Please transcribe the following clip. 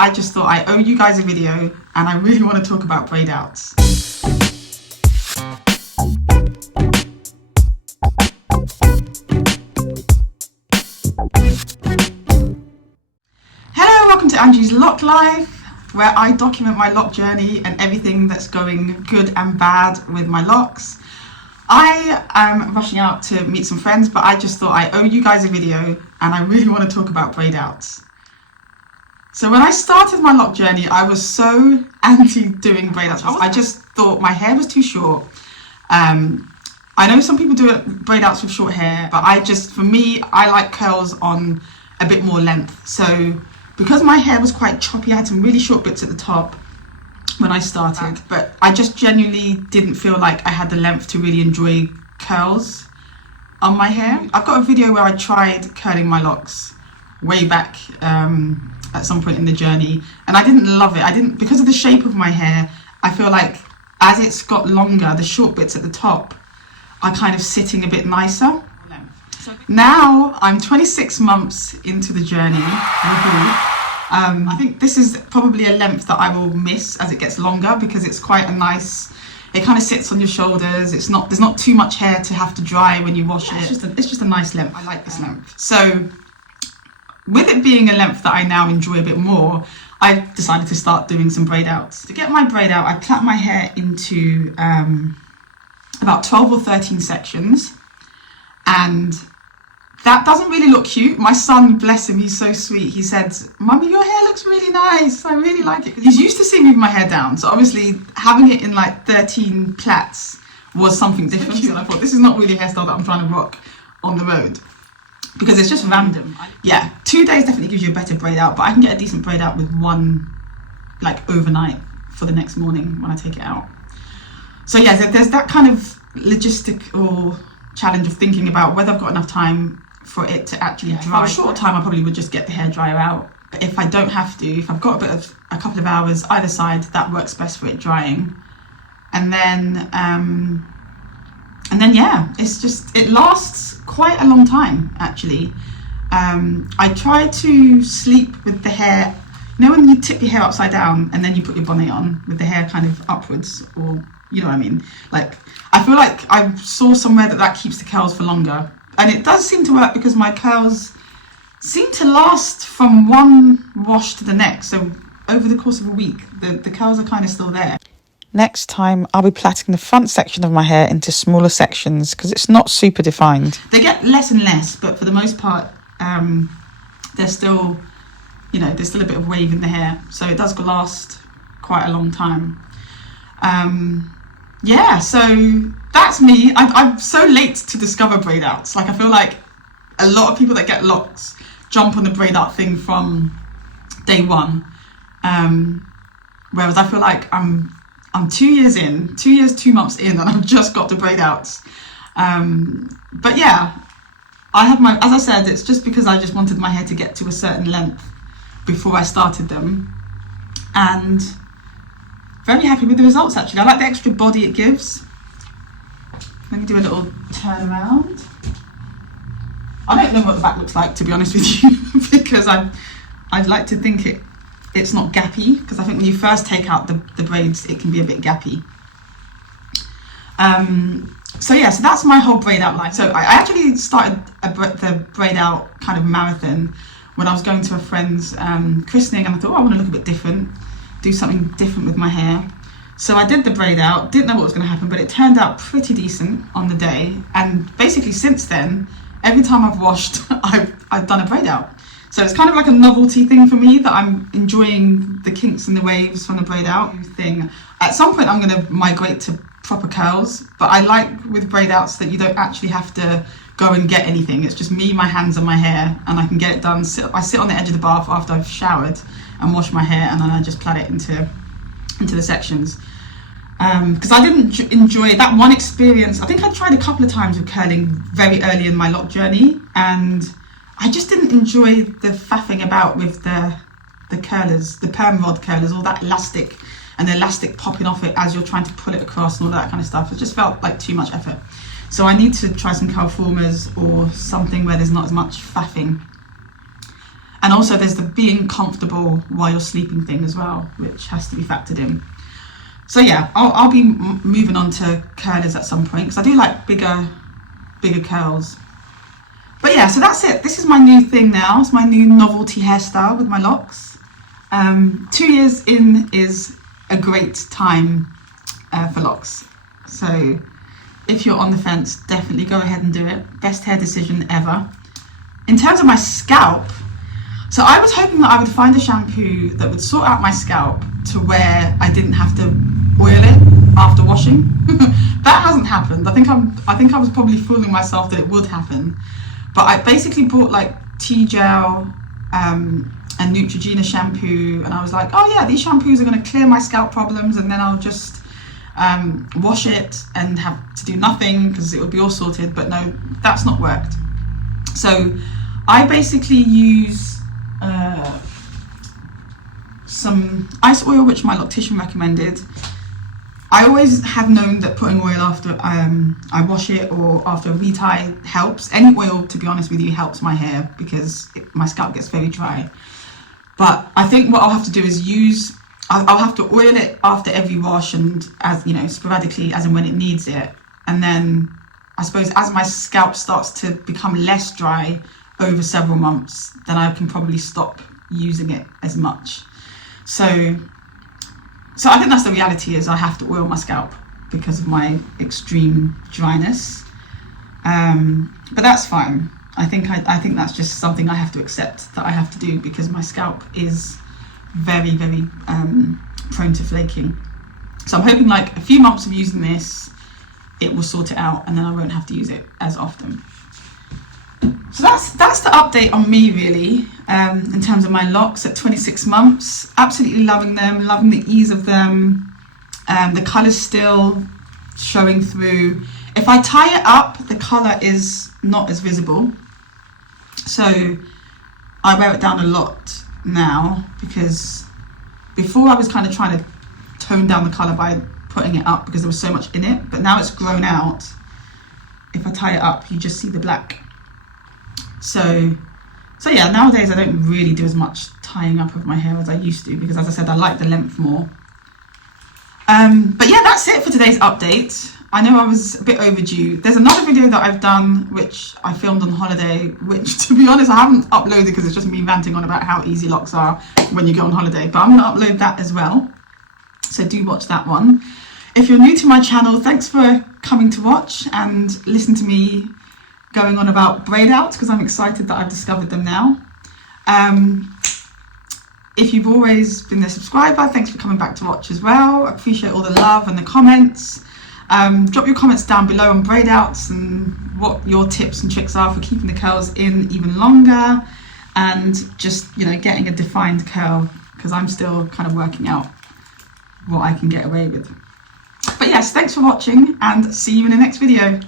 I just thought I owe you guys a video and I really want to talk about braid outs. Hello, welcome to Angie's Lock Life, where I document my lock journey and everything that's going good and bad with my locks. I am rushing out to meet some friends, but I just thought I owe you guys a video and I really want to talk about braid outs. So when I started my lock journey, I was so anti doing braid outs. I just thought my hair was too short. I know some people do braid outs with short hair, but for me, I like curls on a bit more length. So because my hair was quite choppy, I had some really short bits at the top when I started, but I just genuinely didn't feel like I had the length to really enjoy curls on my hair. I've got a video where I tried curling my locks way back at some point in the journey, and I didn't love it. Because of the shape of my hair, I feel like as it's got longer, the short bits at the top are kind of sitting a bit nicer. Now I'm 26 months into the journey. I think this is probably a length that I will miss as it gets longer, because it's quite a nice, it kind of sits on your shoulders. There's not too much hair to have to dry when you wash it. It's just a nice length. I like this length. So with it being a length that I now enjoy a bit more, I decided to start doing some braid outs. To get my braid out, I plait my hair into about 12 or 13 sections, and that doesn't really look cute. My son, bless him, he's so sweet. He said, "Mummy, your hair looks really nice. I really like it." He's used to seeing me with my hair down, so obviously having it in like 13 plaits was something different. And I thought, this is not really a hairstyle that I'm trying to rock on the road, because it's just random. Yeah, 2 days definitely gives you a better braid out, but I can get a decent braid out with one, like overnight for the next morning when I take it out. So yeah, there's that kind of logistical challenge of thinking about whether I've got enough time for it to actually dry. If I was short time, I probably would just get the hairdryer out. But if I don't have to, if I've got a couple of hours either side, that works best for it drying. And then yeah, it lasts quite a long time actually. I try to sleep with the hair, you know when you tip your hair upside down and then you put your bonnet on with the hair kind of upwards, or you know what I mean? Like, I feel like I saw somewhere that keeps the curls for longer. And it does seem to work, because my curls seem to last from one wash to the next. So over the course of a week, the curls are kind of still there. Next time, I'll be plaiting the front section of my hair into smaller sections, because it's not super defined. They get less and less, but for the most part, there's still a bit of wave in the hair. So it does last quite a long time. Yeah, so that's me. I'm so late to discover braid outs. Like, I feel like a lot of people that get locks jump on the braid out thing from day one. Whereas I feel like I'm 2 years in, 2 months in, and I've just got the braid outs. But yeah, as I said, it's just because I just wanted my hair to get to a certain length before I started them. And very happy with the results actually. I like the extra body it gives. Let me do a little turn around. I don't know what the back looks like, to be honest with you, because I'd like to think it's not gappy, because I think when you first take out the braids, it can be a bit gappy. So yeah, so that's my whole braid out life. So I actually started the braid out kind of marathon when I was going to a friend's christening, and I thought, I want to look a bit different, do something different with my hair. So I did the braid out, didn't know what was going to happen, but it turned out pretty decent on the day. And basically since then, every time I've washed, I've done a braid out. So it's kind of like a novelty thing for me, that I'm enjoying the kinks and the waves from the braid out thing. At some point I'm going to migrate to proper curls, but I like with braid outs that you don't actually have to go and get anything. It's just me, my hands and my hair, and I can get it done. I sit on the edge of the bath after I've showered and wash my hair, and then I just plait it into the sections. Because I didn't enjoy that one experience. I think I tried a couple of times with curling very early in my lock journey, and I just didn't enjoy the faffing about with the curlers, the perm rod curlers, all that elastic, and the elastic popping off it as you're trying to pull it across and all that kind of stuff. It just felt like too much effort. So I need to try some curl formers or something where there's not as much faffing. And also there's the being comfortable while you're sleeping thing as well, which has to be factored in. So yeah, I'll be moving on to curlers at some point, because I do like bigger curls. But yeah, so that's it. This is my new thing now. It's my new novelty hairstyle with my locks. 2 years in is a great time for locks. So if you're on the fence, definitely go ahead and do it. Best hair decision ever. In terms of my scalp, so I was hoping that I would find a shampoo that would sort out my scalp to where I didn't have to oil it after washing. That hasn't happened. I think I was probably fooling myself that it would happen. But I basically bought like tea gel and Neutrogena shampoo, and I was like, oh yeah, these shampoos are going to clear my scalp problems, and then I'll just wash it and have to do nothing because it would be all sorted. But no, that's not worked. So I basically use some ice oil, which my loctician recommended. I always have known that putting oil after I wash it or after a retie helps. Any oil, to be honest with you, helps my hair because my scalp gets very dry. But I think what I'll have to do is I'll have to oil it after every wash, and as you know, sporadically as and when it needs it. And then I suppose as my scalp starts to become less dry over several months, then I can probably stop using it as much. So I think that's the reality, is I have to oil my scalp because of my extreme dryness. But that's fine. I think that's just something I have to accept that I have to do, because my scalp is very, very prone to flaking. So I'm hoping like a few months of using this, it will sort it out, and then I won't have to use it as often. So that's the update on me, really, in terms of my locks at 26 months. Absolutely loving them, loving the ease of them. The colour's still showing through. If I tie it up, the colour is not as visible. So I wear it down a lot now, because before I was kind of trying to tone down the colour by putting it up because there was so much in it, but now it's grown out. If I tie it up, you just see the black. So yeah, nowadays I don't really do as much tying up of my hair as I used to, because as I said, I like the length more. But yeah, that's it for today's update. I know I was a bit overdue. There's another video that I've done which I filmed on holiday, which to be honest I haven't uploaded because it's just me ranting on about how easy locks are when you go on holiday, but I'm going to upload that as well, so do watch that one. If you're new to my channel, thanks for coming to watch and listen to me going on about braid-outs, because I'm excited that I've discovered them now. If you've always been a subscriber, thanks for coming back to watch as well. I appreciate all the love and the comments. Drop your comments down below on braid-outs and what your tips and tricks are for keeping the curls in even longer, and just, you know, getting a defined curl, because I'm still kind of working out what I can get away with. But yes, thanks for watching, and see you in the next video.